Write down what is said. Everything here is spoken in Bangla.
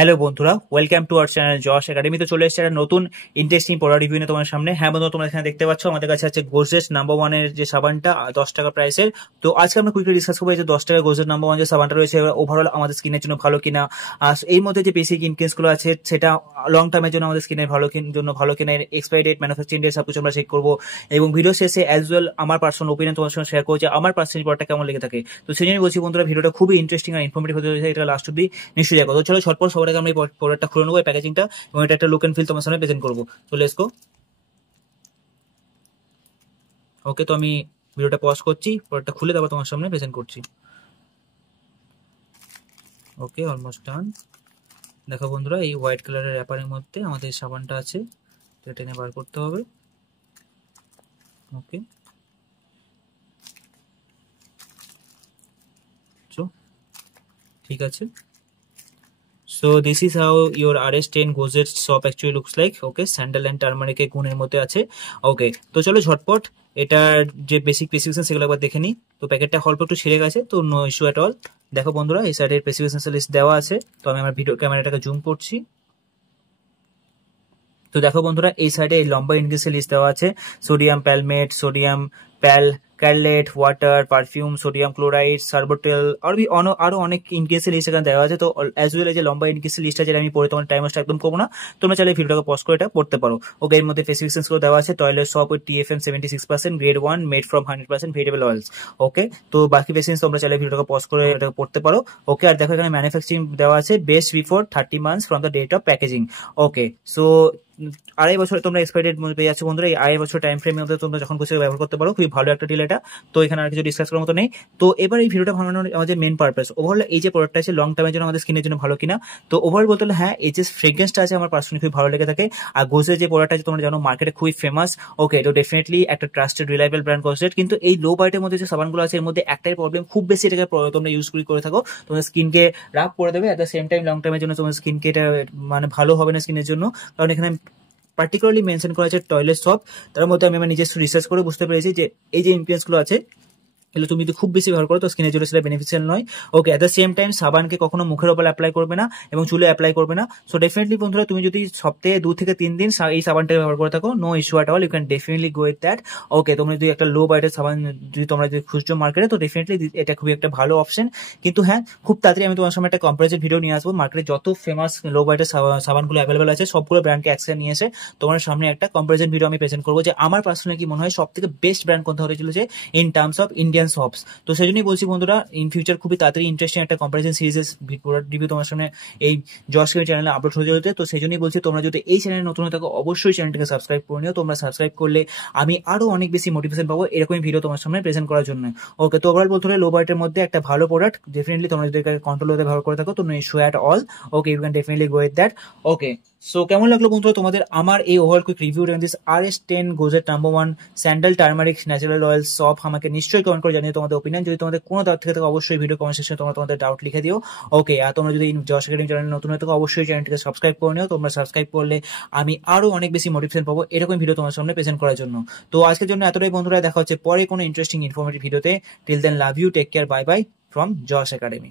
হ্যালো বন্ধুরা, welcome to our channel Josh academy. তো চলে এসেছে একটা নতুন ইন্টারেস্টিং প্রোডাক্ট রিভিউ নিয়ে তোমার সামনে। হ্যাঁ বন্ধুরা, তোমরা এখানে দেখতে পাচ্ছ আমাদের কাছে আছে গোজেস নাম্বার ওয়ানের যে সাবানটা 10 টাকা প্রাইসের। তো আজকে আমরা কুইকলি ডিসকাস করবো এই যে 10 টাকা গোজেস নাম্বার ওয়ান যে সাবানটা রয়েছে ওভারঅল আমাদের স্কিনের জন্য ভালো কিনা, আর এই মধ্যে যে বেসিক ইনগ্রিডিয়েন্টস গুলো আছে সেটা লং টার্মের জন্য আমাদের স্কিনের জন্য ভালো কিনা, এক্সপায়ারি ডেট, ম্যানুফ্যাকচারিং ডেট সবকিছু আমরা চেক করবো। এবং ভিডিও শেষে অ্যাজ ওয়েল আমার পার্সোনাল ওপিনিয়ন তোমার সঙ্গে শেয়ার করছি, আমার পার্সোনাল প্রোডাক্টটা কেমন লেগে থাকে। তো সেই জন্যই বলছি বন্ধুরা, ভিডিওটা খুবই ইন্টারেস্টিং আর ইনফরমেটিভ হতে চলেছে, এটা লাস্ট অব্দি নিশ্চয়ই দেখো। তো চলো ঝটপট সবার আগে আমরা এই প্রোডাক্টটা খুলে নেবো, প্যাকেজিংটা, এবং এটা একটা লুক এন্ড ফিল তোমার সামনে প্রেজেন্ট করবো। তো লেটস গো। ওকে, তো আমি ভিডিওটা পজ করছি, প্রোডাক্টটা খুলে তারপর তোমার সামনে প্রেজেন্ট করছি। ওকে, অলমোস্ট ডান। দেখো বন্ধুরা, এই হোয়াইট কালারের র্যাপারের মধ্যে আমাদের সাবানটা আছে, তো এটা টেনে বার করতে হবে। ওকে, ঠিক আছে। So this is how your RS10 Gozet shop actually looks like. Okay, sandal and turmeric এর গুণের মধ্যে আছে। ওকে, তো চলো ঝটপট এটার যে বেসিক স্পেসিফিকেশন সেগুলো একবার দেখে নিই। তো প্যাকেটটা অল্প একটু ছিঁড়ে গেছে, তো নো ইস্যু এট অল। দেখো বন্ধুরা, এই সাইডের স্পেসিফিকেশন লিস্ট দেওয়া আছে, তো আমি আমার ভিডিও ক্যামেরাটাকে জুম করছি। তো দেখো বন্ধুরা, এই সাইডে এই লম্বা ইনগ্রিডিয়েন্টস লিস্ট দেওয়া আছে। Sodium palmate, sodium palm kernelate, water, perfume, sodium chloride, sorbitol, আরো অনেক ইনগ্রিডিয়েন্টস লিস্ট এখানে দেওয়া আছে। তো অ্যাজ ওয়েল যে লম্বা ইনগ্রিডিয়েন্টস লিস্টটা যেটা আমি পড়ে তোমার টাইম ওয়েস্ট একদম করবো না, তোমরা চাইলে ভিডিওটাকে পজ করে এটা পড়তে পারো। ওকে, এর মধ্যে স্পেসিফিকেশনস গুলো দেওয়া আছে। Toilet soap with TFM 76%, grade 1, made from 100% vegetable oils. Okay, তো বাকি স্পেসিফিকেশনস তোমরা চাইলে ভিডিওটাকে পজ করে এটা পড়তে পারো। ওকে, আর দেখো এখানে ম্যানুফ্যাকচারিং দেওয়া আছে, best before 30 months from the date of packaging. Okay, so 2.5 বছর তোমরা এক্সপায়ারি ডেট পেয়ে যাচ্ছে বন্ধুরা। এই 2.5 বছর টাইম ফ্রেমের মধ্যে তোমরা যখন খুশি ব্যবহার করতে পারো, খুবই ভালো একটা ডিল এটা। তো এখানে আর কিছু ডিসকাস করার মতো নেই। তো এবার এই ভিডিওটা বানানোর আমাদের মেন পারপাস, ওভারঅল এই যে প্রোডাক্টটা আছে লং টার্মের জন্য আমাদের স্কিনের জন্য ভালো কিনা। তো ওভারঅল বলতে হলে হ্যাঁ, এই যে ফ্রেগ্রেন্সটা আছে আমার পার্সোনালি খুবই ভালো লেগে থাকে। আর গোজের যে প্রোডাক্ট আছে তোমরা জানো মার্কেটে খুবই ফেমাস। ওকে, তো ডেফিনেটলি একটা ট্রাস্টেড রিলায়েবল ব্র্যান্ড গোজেট। কিন্তু এই লো বাজেটের মধ্যে যে সাবানগুলো আছে এর মধ্যে একটাই প্রবলেম, খুব বেশি এটাকে তোমরা ইউজ করে থাকো, তোমার স্কিনকে রাফ করে দেবে। At the same time long টার্মের জন্য তোমার স্কিনকে এটা মানে ভালো হবে না স্কিনের জন্য। কারণ এখানে পার্টিকুলারলি মেনশন করা আছে টয়লেট সপ, তার মধ্যে আমি আমার নিজস্ব রিসার্চ করে বুঝতে পেরেছি যে এই যে ইনগ্রিডিয়েন্টস গুলো আছে এগুলো তুমি যদি খুব বেশি ব্যবহার করো তো স্কিনের জন্য সেটা বেনিফিশিয়াল নয়। ওকে, অ্যাট দ্য সেম টাইম সাবানকে কখনো মুখের উপর অ্যাপ্লাই করবে না এবং চুলে অ্যাপ্লাই করবে না। সো ডেফিনেটলি বন্ধুরা, তুমি যদি সপ্তাহে 2 থেকে 3 দিন এই সাবানটাকে ব্যবহার করে থাকো, no issue at all, you can definitely go with that. Okay, তোমরা যদি একটা লো বাজেটের সাবান যদি তোমরা যদি খুঁজছো মার্কেটে, তো ডেফিনেটলি এটা খুবই একটা ভালো অপশন। কিন্তু হ্যাঁ, খুব তাড়াতাড়ি আমি তোমার সামনে একটা কম্পারিজন ভিডিও নিয়ে আসবো। মার্কেটে যত ফেমাস লো বাজেটের সাবানগুলো অ্যাভেলেবল আছে সবগুলো ব্র্যান্ডকে একসাথে নিয়ে এসে তোমার সামনে একটা কম্পারিজন ভিডিও আমি প্রেজেন্ট করবো যে আমার পার্সোনালি কি মনে হয় সব থেকে বেস্ট ব্র্যান্ড কোনটা হতে চলেছে in terms of Indian shops. তো সেই জন্যই বলছি বন্ধুরা, ইন ফিউচার খুবই তাড়াতাড়ি ইন্টারেস্টিং একটা কম্পারিজন সিরিজের রিভিউ তোমার সামনে এই জশ কেমি চ্যানেলে আপলোড হয়ে যেতে। তো সেই জন্যই বলছি, তোমরা যদি এই চ্যানেলে নতুন হয়ে থাকো অবশ্যই চ্যানেলটাকে সাবস্ক্রাইব করে নিও। তোমরা সাবস্ক্রাইব করলে আমি আরো অনেক বেশি মোটিভেশন পাবো এরকমই ভিডিও তোমার সামনে প্রেজেন্ট করার জন্য। ওকে, তো ওভারঅল বলতে হলে লো বাজেটের মধ্যে একটা ভালো প্রোডাক্ট, ডেফিনেটলি তোমরা যদি কন্ট্রোল হতে ব্যবহার করে থাকো তো no issue at all. Okay, you can definitely go with that. Okay, so কেমন লাগলো বন্ধুরা তোমাদের আমার এই overall quick review on this RS10 গোজেট number 1 sandal turmeric natural oil soap? আমাকে নিশ্চয়ই কমেন্ট করে জানিয়ে তোমাদের ওপিনিয়ন। যদি তোমাদের কোনো ডাউট থেকে অবশ্যই ভিডিও কমেন্ট সেকশনে তোমরা তোমাদের ডাউট লিখে দিও। ওকে, আর তোমরা যদি জশ একাডেমি চ্যানেলে নতুন হয়ে থাকো অবশ্যই চ্যানেলটিকে সাবস্ক্রাইব করে নিও। তোমরা সাবস্ক্রাইব করলে আমি আরো অনেক বেশি মোটিভেশন পাবো এরকম ভিডিও তোমার সামনে প্রেজেন্ট করার জন্য। তো আজকের জন্য এতটাই বন্ধুরা, দেখা হচ্ছে পরে কোনো ইন্টারেস্টিং ইনফরমেটিভ ভিডিওতে। Till then, love you, take care, bye bye from Josh academy.